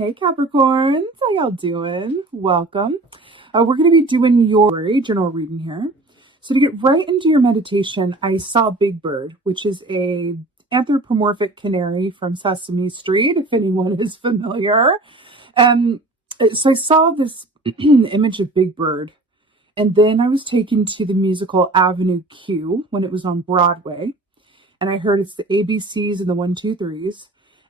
Hey Capricorns, how y'all doing? Welcome. We're going to be doing your general reading here. So to get right into your meditation, I saw Big Bird, which is a anthropomorphic canary from Sesame Street, if anyone is familiar. So I saw this image of Big Bird, and then I was taken to the musical Avenue Q when it was on Broadway, and I heard it's the ABCs and the 1, 2, 3s.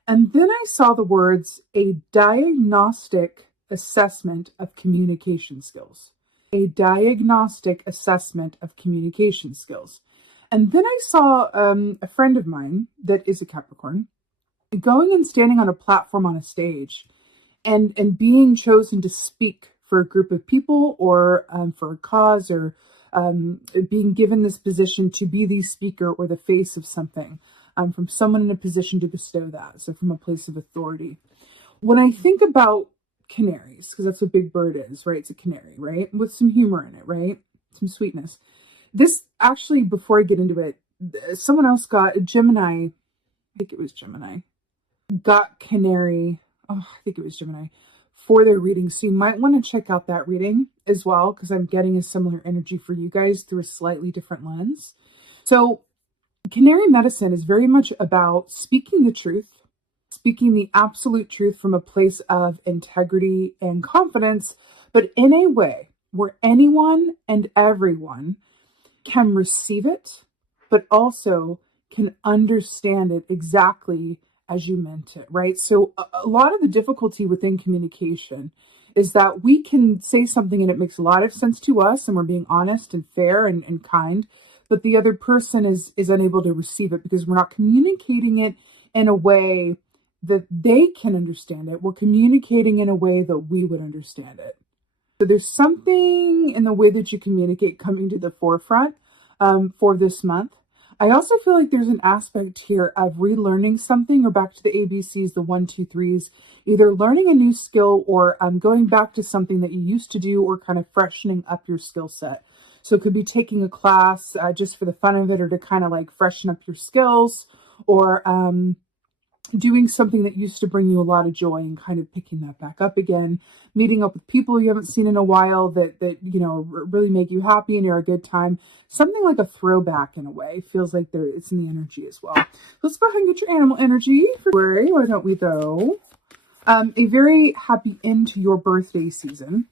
And then I saw the words, a diagnostic assessment of communication skills. A diagnostic assessment of communication skills. And then I saw a friend of mine that is a Capricorn going and standing on a platform on a stage and being chosen to speak for a group of people or for a cause or being given this position to be the speaker or the face of something. From someone in a position to bestow that, so from a place of authority. When I think about canaries, because that's what Big Bird is, right? It's a canary, right? With some humor in it, right? Some sweetness. This actually, before I get into it, someone else got Gemini, I think it was Gemini, got canary, I think it was Gemini, for their reading. So you might want to check out that reading as well, because I'm getting a similar energy for you guys through a slightly different lens. So canary medicine is very much about speaking the truth, speaking the absolute truth from a place of integrity and confidence, but in a way where anyone and everyone can receive it, but also can understand it exactly as you meant it, right? So a lot of the difficulty within communication is that we can say something and it makes a lot of sense to us and we're being honest and fair and kind, but the other person is unable to receive it because we're not communicating it in a way that they can understand it. We're communicating in a way that we would understand it. So there's something in the way that you communicate coming to the forefront for this month. I also feel like there's an aspect here of relearning something, or back to the ABCs, the 1, 2, 3s, either learning a new skill or going back to something that you used to do or kind of freshening up your skill set. So it could be taking a class just for the fun of it, or to kind of like freshen up your skills, or doing something that used to bring you a lot of joy and kind of picking that back up again, meeting up with people you haven't seen in a while that you know really make you happy and you're a good time. Something like a throwback in a way. Feels like it's in the energy as well. Let's go ahead and get your animal energy for February. Why don't we though? A very happy end to your birthday season.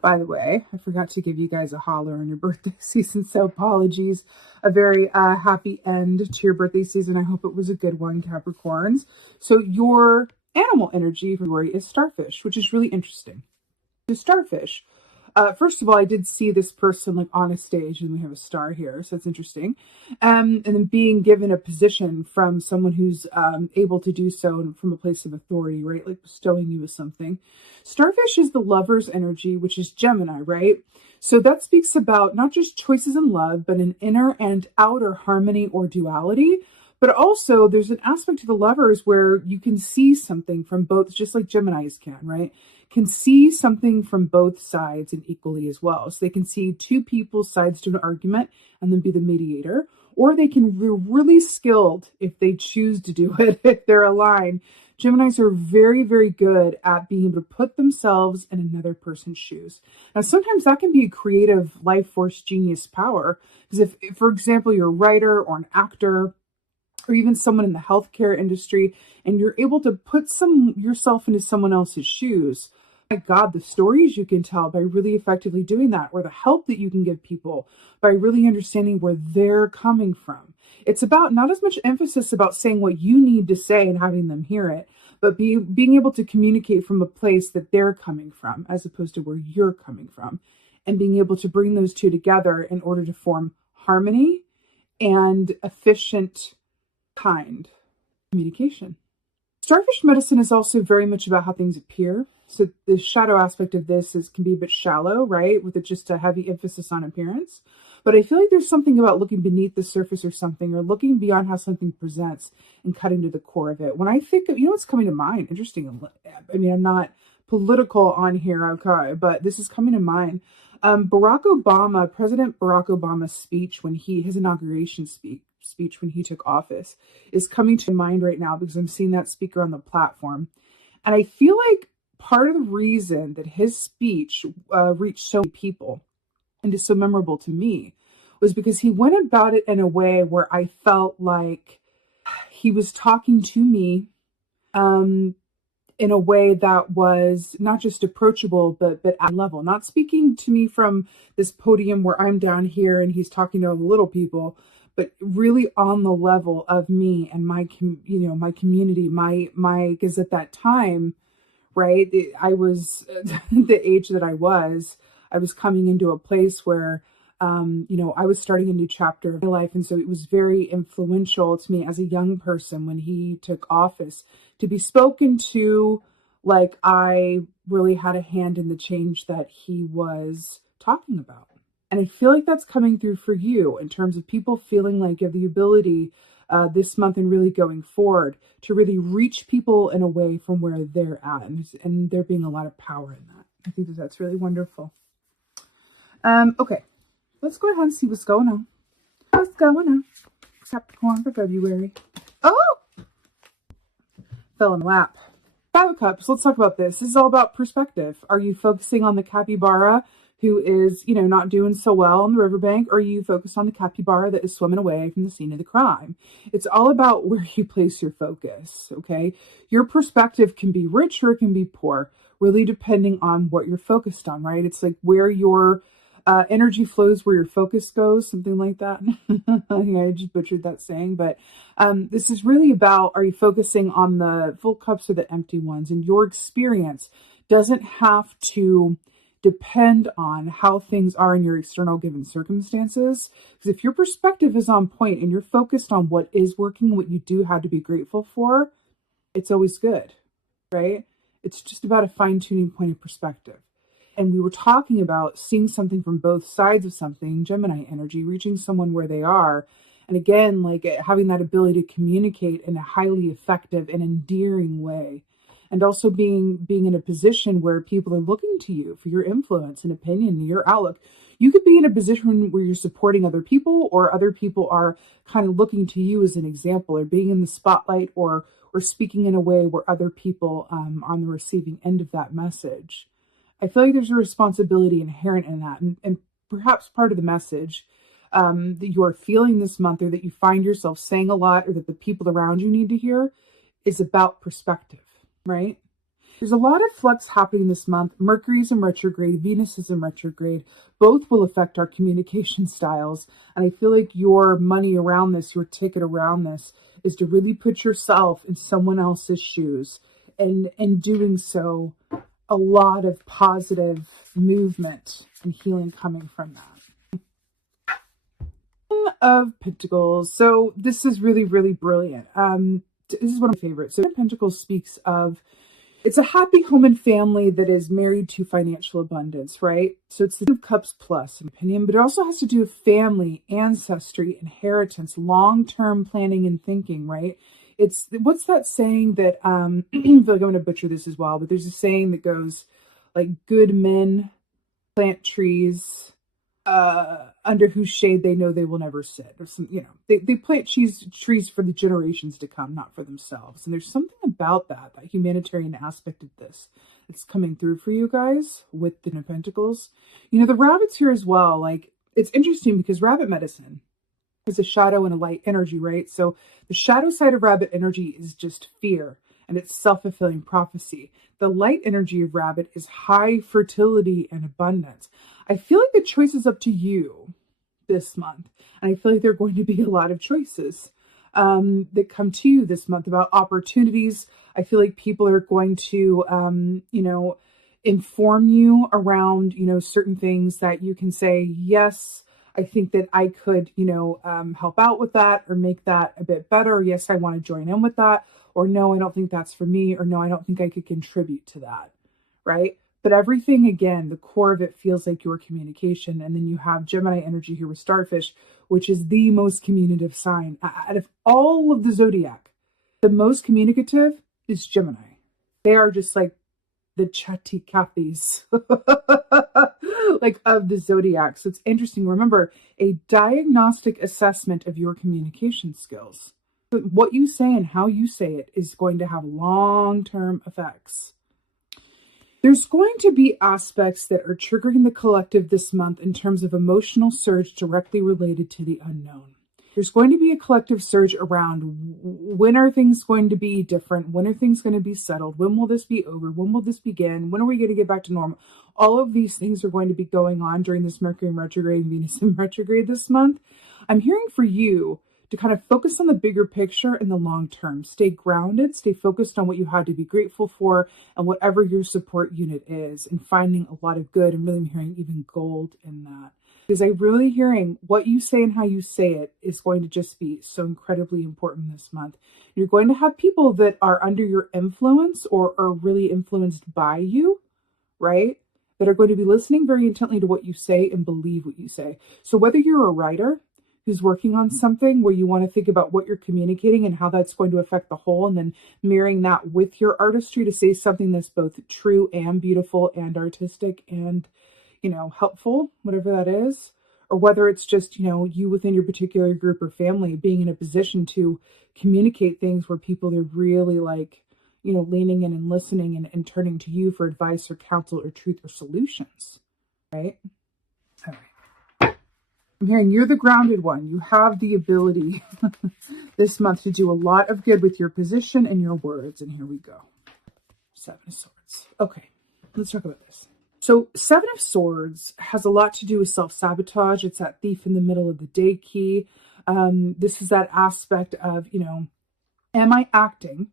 By the way, I forgot to give you guys a holler on your birthday season, so apologies. A very happy end to your birthday season. I hope it was a good one, Capricorns. So your animal energy for February is starfish, which is really interesting. The starfish, first of all, I did see this person like on a stage, and we have a star here, so it's interesting. And then being given a position from someone who's able to do so from a place of authority, right? Like bestowing you with something. Starfish is the lover's energy, which is Gemini, right? So that speaks about not just choices in love, but an inner and outer harmony or duality. But also there's an aspect to the lovers where you can see something from both, just like Geminis can, right? Can see something from both sides and equally as well. So they can see two people's sides to an argument and then be the mediator, or they can be really skilled if they choose to do it, if they're aligned. Geminis are very, very good at being able to put themselves in another person's shoes. Now, sometimes that can be a creative life force genius power, because if, for example, you're a writer or an actor, or even someone in the healthcare industry, and you're able to put yourself into someone else's shoes, my God, the stories you can tell by really effectively doing that, or the help that you can give people by really understanding where they're coming from. It's about not as much emphasis about saying what you need to say and having them hear it, but being able to communicate from a place that they're coming from, as opposed to where you're coming from, and being able to bring those two together in order to form harmony and efficient, kind communication. Starfish medicine is also very much about how things appear. So the shadow aspect of this can be a bit shallow, right? With just a heavy emphasis on appearance. But I feel like there's something about looking beneath the surface or something, or looking beyond how something presents and cutting to the core of it. When I think of, what's coming to mind? Interesting. I mean, I'm not political on here, okay, but this is coming to mind. President Barack Obama's speech when his inauguration speech when he took office is coming to mind right now, because I'm seeing that speaker on the platform. And I feel like part of the reason that his speech reached so many people and is so memorable to me was because he went about it in a way where I felt like he was talking to me in a way that was not just approachable, but at level, not speaking to me from this podium where I'm down here and he's talking to the little people, but really on the level of me and my community, because at that time, right, I was the age that I was coming into a place where, I was starting a new chapter of my life. And so it was very influential to me as a young person when he took office to be spoken to like I really had a hand in the change that he was talking about. And I feel like that's coming through for you in terms of people feeling like you have the ability this month and really going forward to really reach people in a way from where they're at. And there being a lot of power in that. I think that's really wonderful. Okay, let's go ahead and see what's going on. What's going on? Capricorn for February. Oh! Fell in the lap. 5 of Cups. Let's talk about this. This is all about perspective. Are you focusing on the capybara who is, not doing so well on the riverbank, or are you focused on the capybara that is swimming away from the scene of the crime? It's all about where you place your focus, okay? Your perspective can be rich or it can be poor, really depending on what you're focused on, right? It's like where your energy flows, where your focus goes, something like that. I just butchered that saying, but this is really about, are you focusing on the full cups or the empty ones? And your experience doesn't have to depend on how things are in your external given circumstances. Because if your perspective is on point and you're focused on what is working, what you do have to be grateful for, it's always good, right? It's just about a fine-tuning point of perspective. And we were talking about seeing something from both sides of something, Gemini energy, reaching someone where they are. And again, like having that ability to communicate in a highly effective and endearing way. And also being in a position where people are looking to you for your influence and opinion and your outlook. You could be in a position where you're supporting other people, or other people are kind of looking to you as an example, or being in the spotlight, or speaking in a way where other people are on the receiving end of that message. I feel like there's a responsibility inherent in that. And perhaps part of the message that you are feeling this month, or that you find yourself saying a lot, or that the people around you need to hear, is about perspective. Right? There's a lot of flux happening this month. Mercury's in retrograde, Venus is in retrograde. Both will affect our communication styles. And I feel like your money around this, your ticket around this, is to really put yourself in someone else's shoes. And in doing so, a lot of positive movement and healing coming from that. Of Pentacles. So this is really, really brilliant. This is one of my favorites. So Pentacles speaks of, it's a happy home and family that is married to financial abundance, right? So it's the Two of Cups plus, in my opinion, but it also has to do with family, ancestry, inheritance, long-term planning and thinking, right? It's, what's that saying that, I feel like I'm going to butcher this as well, but there's a saying that goes like, good men plant trees under whose shade they know they will never sit, or some, they plant trees for the generations to come, not for themselves. And there's something about that humanitarian aspect of this that's coming through for you guys with the Ten of Pentacles. The rabbits here as well. Like, it's interesting because rabbit medicine is a shadow and a light energy, right? So the shadow side of rabbit energy is just fear, and it's self-fulfilling prophecy. The light energy of rabbit is high fertility and abundance. I feel like the choice is up to you this month. And I feel like there are going to be a lot of choices that come to you this month about opportunities. I feel like people are going to, inform you around, certain things that you can say, yes, I think that I could, help out with that, or make that a bit better. Or, yes, I want to join in with that. Or no, I don't think that's for me. Or no, I don't think I could contribute to that. Right? But everything, again, the core of it feels like your communication. And then you have Gemini energy here with Starfish, which is the most communicative sign. Out of all of the zodiac, the most communicative is Gemini. They are just like the chatty Cathys like of the zodiac. So it's interesting. Remember, a diagnostic assessment of your communication skills. But what you say and how you say it is going to have long-term effects. There's going to be aspects that are triggering the collective this month in terms of emotional surge directly related to the unknown. There's going to be a collective surge around when are things going to be different? When are things going to be settled? When will this be over? When will this begin? When are we going to get back to normal? All of these things are going to be going on during this Mercury in retrograde and Venus in retrograde this month. I'm hearing for you to kind of focus on the bigger picture in the long term. Stay grounded, stay focused on what you have to be grateful for and whatever your support unit is, and finding a lot of good. And really I'm hearing even gold in that. Because I'm really hearing what you say and how you say it is going to just be so incredibly important this month. You're going to have people that are under your influence or are really influenced by you, right? That are going to be listening very intently to what you say and believe what you say. So whether you're a writer who's working on something where you want to think about what you're communicating and how that's going to affect the whole, and then mirroring that with your artistry to say something that's both true and beautiful and artistic and helpful, whatever that is, or whether it's just, you within your particular group or family being in a position to communicate things where people are really leaning in and listening and turning to you for advice or counsel or truth or solutions, right? All right. I'm hearing you're the grounded one. You have the ability this month to do a lot of good with your position and your words. And here we go. 7 of Swords. Okay, let's talk about this. So 7 of Swords has a lot to do with self-sabotage. It's that thief in the middle of the day key. This is that aspect of, am I acting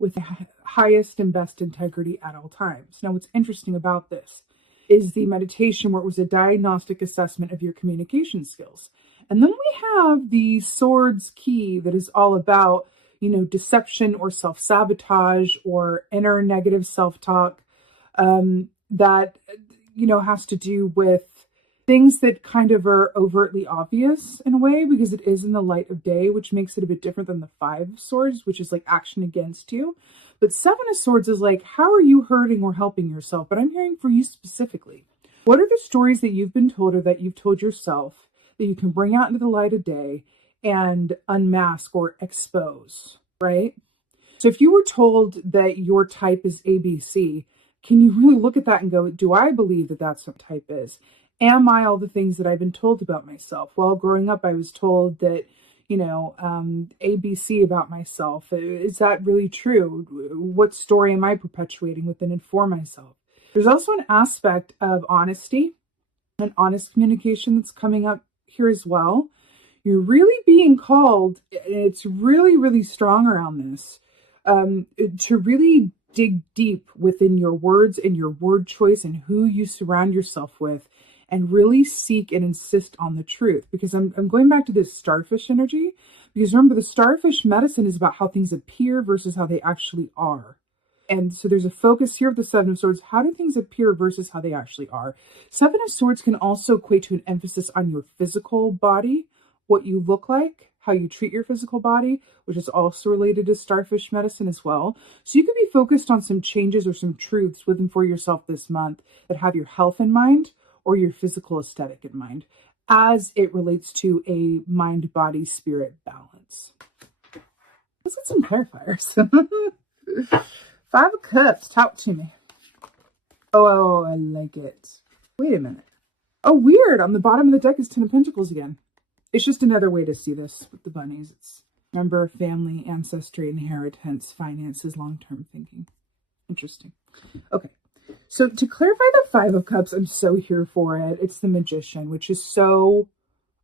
with the highest and best integrity at all times? Now, what's interesting about this is the meditation where it was a diagnostic assessment of your communication skills. And then we have the Swords key that is all about, deception or self-sabotage or inner negative self-talk. That, has to do with things that kind of are overtly obvious in a way, because it is in the light of day, which makes it a bit different than the 5 of Swords, which is like action against you. But 7 of Swords is like, how are you hurting or helping yourself? But I'm hearing for you specifically. What are the stories that you've been told or that you've told yourself that you can bring out into the light of day and unmask or expose, right? So if you were told that your type is ABC, can you really look at that and go, do I believe that that's what type is? Am I all the things that I've been told about myself? Well, growing up, I was told that, ABC about myself. Is that really true? What story am I perpetuating within and for myself? There's also an aspect of honesty and honest communication that's coming up here as well. You're really being called, and it's really, really strong around this, to really dig deep within your words and your word choice and who you surround yourself with, and really seek and insist on the truth. Because I'm going back to this starfish energy, because remember, the starfish medicine is about how things appear versus how they actually are. And so there's a focus here of the 7 of Swords. How do things appear versus how they actually are? 7 of Swords can also equate to an emphasis on your physical body, what you look like, how you treat your physical body, which is also related to starfish medicine as well. So you could be focused on some changes or some truths within for yourself this month that have your health in mind or your physical aesthetic in mind as it relates to a mind, body, spirit balance. Let's get some clarifiers. 5 of Cups, talk to me. Oh, I like it. Wait a minute. Oh, weird. On the bottom of the deck is 10 of Pentacles again. It's just another way to see this with the bunnies. It's, remember, family, ancestry, inheritance, finances, long-term thinking. Interesting. Okay. So to clarify the 5 of Cups, I'm so here for it. It's the Magician, which is so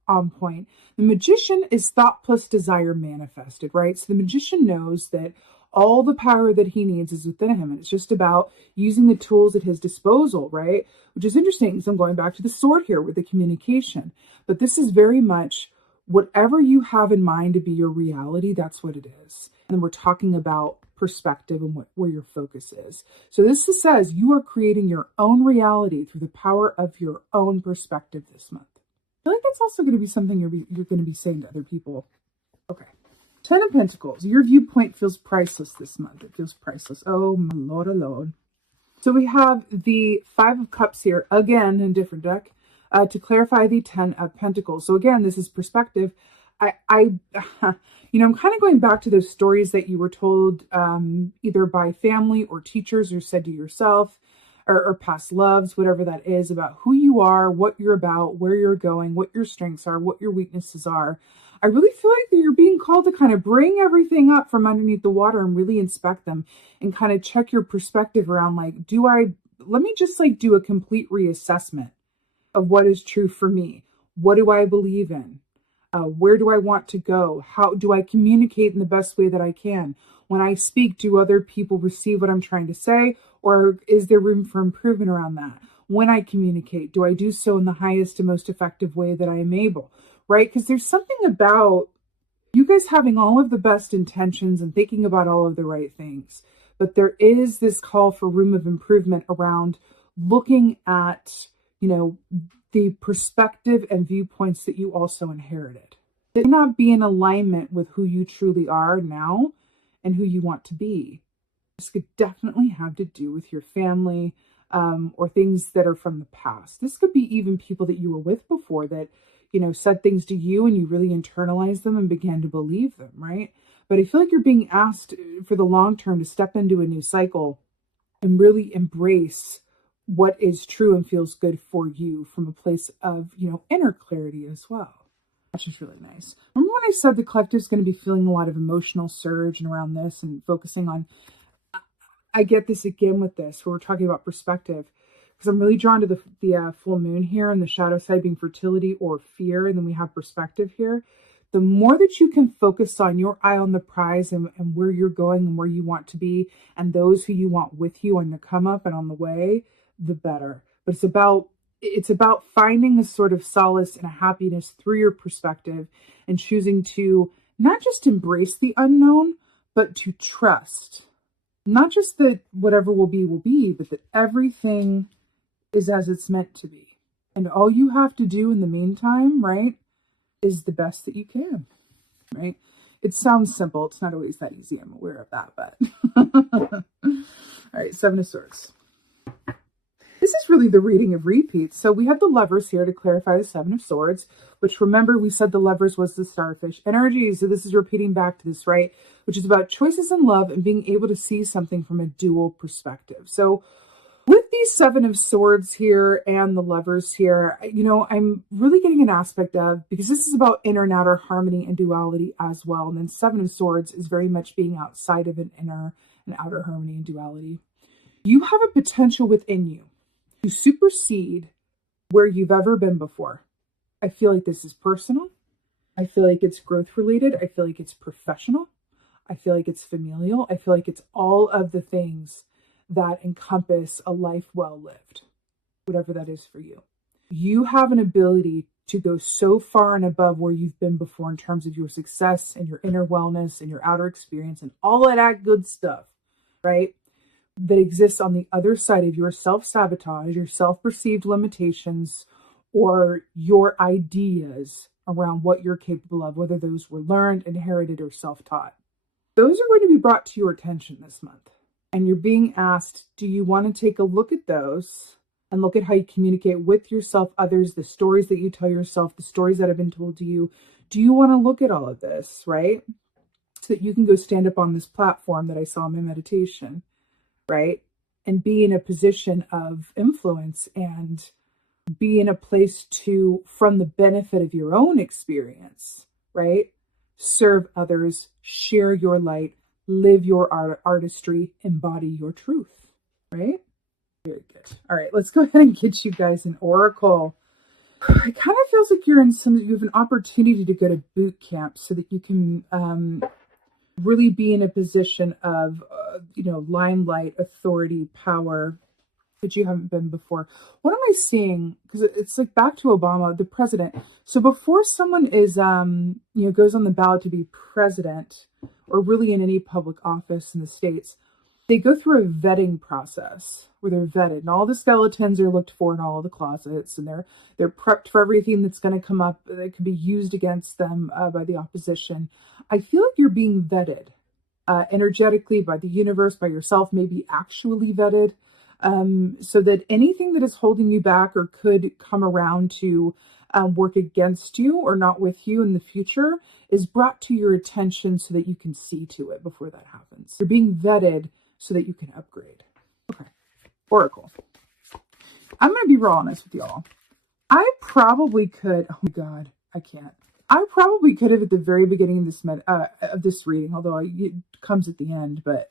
on point. The Magician is thought plus desire manifested, right? So the Magician knows that all the power that he needs is within him. And it's just about using the tools at his disposal, right? Which is interesting. So I'm going back to the Sword here with the communication. But this is very much whatever you have in mind to be your reality, that's what it is. And we're talking about perspective and where your focus is. So this says you are creating your own reality through the power of your own perspective this month. I feel like that's also going to be something you're going to be saying to other people. Okay. 10 of Pentacles. Your viewpoint feels priceless this month. It feels priceless. Oh, my Lord, oh Lord. So we have the 5 of Cups here, again, in a different deck, to clarify the 10 of Pentacles. So again, this is perspective. I'm kind of going back to those stories that you were told either by family or teachers or said to yourself or past loves, whatever that is, about who you are, what you're about, where you're going, what your strengths are, what your weaknesses are. I really feel like that you're being called to kind of bring everything up from underneath the water and really inspect them and kind of check your perspective around like, let me just like do a complete reassessment of what is true for me. What do I believe in? Where do I want to go? How do I communicate in the best way that I can? When I speak, do other people receive what I'm trying to say? Or is there room for improvement around that? When I communicate, do I do so in the highest and most effective way that I am able? Right? Because there's something about you guys having all of the best intentions and thinking about all of the right things. But there is this call for room of improvement around looking at, the perspective and viewpoints that you also inherited. They may not be in alignment with who you truly are now and who you want to be. This could definitely have to do with your family or things that are from the past. This could be even people that you were with before that, said things to you and you really internalized them and began to believe them, right? But I feel like you're being asked for the long term to step into a new cycle and really embrace what is true and feels good for you from a place of, inner clarity as well. That's just really nice. Remember when I said the collective is going to be feeling a lot of emotional surge and around this and focusing on, I get this again with this, where we're talking about perspective, because I'm really drawn to the full moon here and the shadow side being fertility or fear. And then we have perspective here. The more that you can focus on your eye on the prize and where you're going and where you want to be and those who you want with you on the come up and on the way, the better. But it's about finding a sort of solace and a happiness through your perspective and choosing to not just embrace the unknown, but to trust. Not just that whatever will be, but that everything is as it's meant to be. And all you have to do in the meantime, right, is the best that you can, right? It sounds simple. It's not always that easy. I'm aware of that, but. All right, Seven of Swords. This is really the reading of repeats. So we have the Lovers here to clarify the Seven of Swords, which remember we said the Lovers was the starfish energy. So this is repeating back to this, right? Which is about choices in love and being able to see something from a dual perspective. So with these Seven of Swords here and the Lovers here, I'm really getting an aspect of, because this is about inner and outer harmony and duality as well. And then Seven of Swords is very much being outside of an inner and outer harmony and duality. You have a potential within you to supersede where you've ever been before. I feel like this is personal. I feel like it's growth related. I feel like it's professional. I feel like it's familial. I feel like it's all of the things that encompass a life well lived, whatever that is for you. You have an ability to go so far and above where you've been before in terms of your success and your inner wellness and your outer experience and all of that good stuff, right? That exists on the other side of your self-sabotage, your self-perceived limitations, or your ideas around what you're capable of, whether those were learned, inherited, or self-taught. Those are going to be brought to your attention this month. And you're being asked, do you want to take a look at those and look at how you communicate with yourself, others, the stories that you tell yourself, the stories that have been told to you? Do you want to look at all of this, right? So that you can go stand up on this platform that I saw in my meditation, right? And be in a position of influence and be in a place to, from the benefit of your own experience, right? Serve others, share your light, live your artistry, embody your truth, right? Very good. All right, let's go ahead and get you guys an oracle. It kind of feels like you have an opportunity to go to boot camp so that you can really be in a position of, limelight, authority, power, that you haven't been before. What am I seeing? Because it's like back to Obama, the president. So before someone is, goes on the ballot to be president, or really in any public office in the States, they go through a vetting process where they're vetted, and all the skeletons are looked for in all of the closets, and they're prepped for everything that's going to come up that could be used against them by the opposition. I feel like you're being vetted energetically by the universe, by yourself, maybe actually vetted, so that anything that is holding you back or could come around to work against you or not with you in the future is brought to your attention so that you can see to it before that happens. You're being vetted so that you can upgrade. Okay. Oracle. I'm going to be real honest with y'all. I probably could, oh my God, I can't. I probably could have at the very beginning of this reading, although it comes at the end, but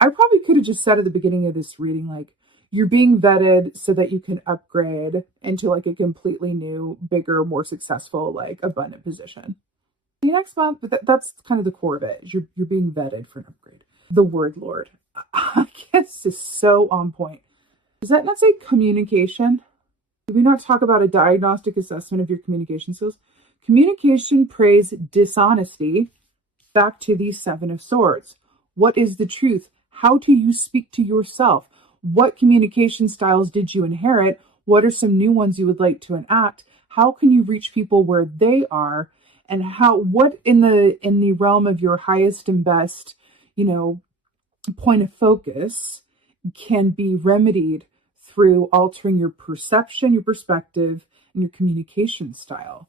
I probably could have just said at the beginning of this reading, like, you're being vetted so that you can upgrade into like a completely new, bigger, more successful, like abundant position. The next month, but that's kind of the core of it. Is you're being vetted for an upgrade. The word Lord, I guess, is so on point. Does that not say communication? Did we not talk about a diagnostic assessment of your communication skills? Communication praise dishonesty. Back to the Seven of Swords. What is the truth? How do you speak to yourself? What communication styles did you inherit? What are some new ones you would like to enact? How can you reach people where they are? And what in the realm of your highest and best, point of focus can be remedied through altering your perception, your perspective, and your communication style.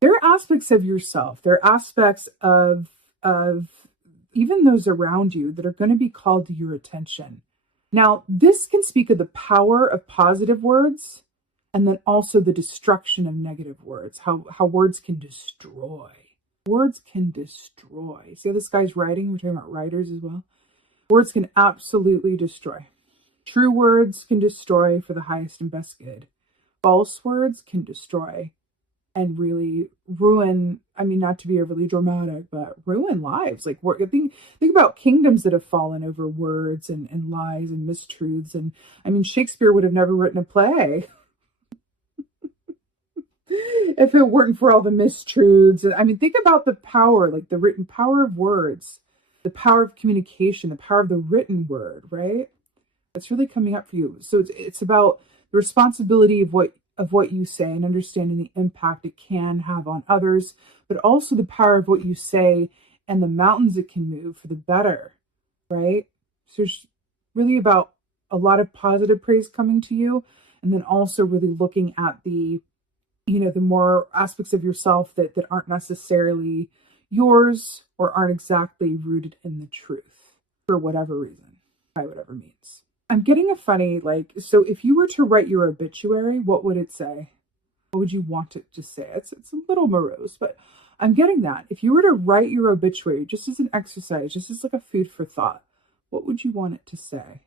There are aspects of yourself, there are aspects of even those around you that are going to be called to your attention. Now, this can speak of the power of positive words and then also the destruction of negative words, how words can destroy. Words can destroy. See how this guy's writing? We're talking about writers as well. Words can absolutely destroy. True words can destroy for the highest and best good. False words can destroy and really ruin, not to be overly dramatic, but ruin lives. Like, think about kingdoms that have fallen over words and lies and mistruths. And Shakespeare would have never written a play if it weren't for all the mistruths. And think about the power, like the written power of words, the power of communication, the power of the written word, right? It's really coming up for you. So it's about the responsibility of what you say and understanding the impact it can have on others, but also the power of what you say and the mountains it can move for the better, right? So it's really about a lot of positive praise coming to you, and then also really looking at the more aspects of yourself that aren't necessarily yours or aren't exactly rooted in the truth for whatever reason, by whatever means. I'm getting a funny, so if you were to write your obituary, what would it say? What would you want it to say? It's a little morose, but I'm getting that. If you were to write your obituary, just as an exercise, just as like a food for thought, what would you want it to say?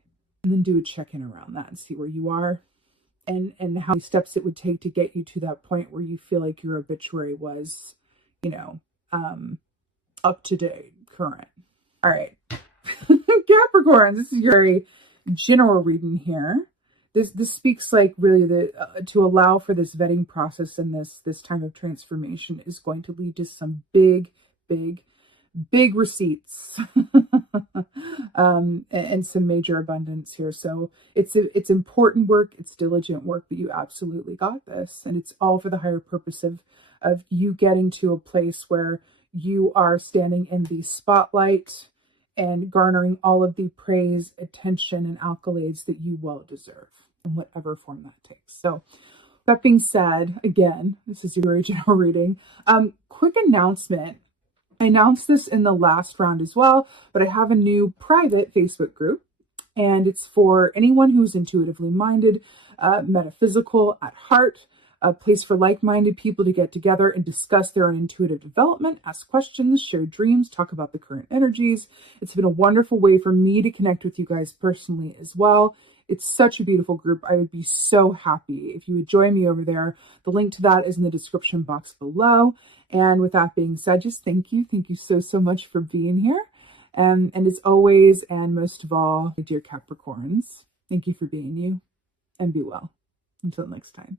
And then do a check-in around that and see where you are and how many steps it would take to get you to that point where you feel like your obituary was, up to date, current. All right. Capricorn, this is your general reading here. This speaks like really to allow for this vetting process and this time of transformation is going to lead to some big receipts and some major abundance here. So it's important work, it's diligent work, but you absolutely got this, and it's all for the higher purpose of you getting to a place where you are standing in the spotlight and garnering all of the praise, attention, and accolades that you well deserve in whatever form that takes. So that being said, again, this is your general reading. Quick announcement. I announced this in the last round as well, but I have a new private Facebook group, and it's for anyone who's intuitively minded, metaphysical at heart, a place for like-minded people to get together and discuss their own intuitive development, ask questions, share dreams, talk about the current energies. It's been a wonderful way for me to connect with you guys personally as well. It's such a beautiful group. I would be so happy if you would join me over there. The link to that is in the description box below. And with that being said, just thank you. Thank you so much for being here. And as always, and most of all, my dear Capricorns, thank you for being you, and be well. Until next time.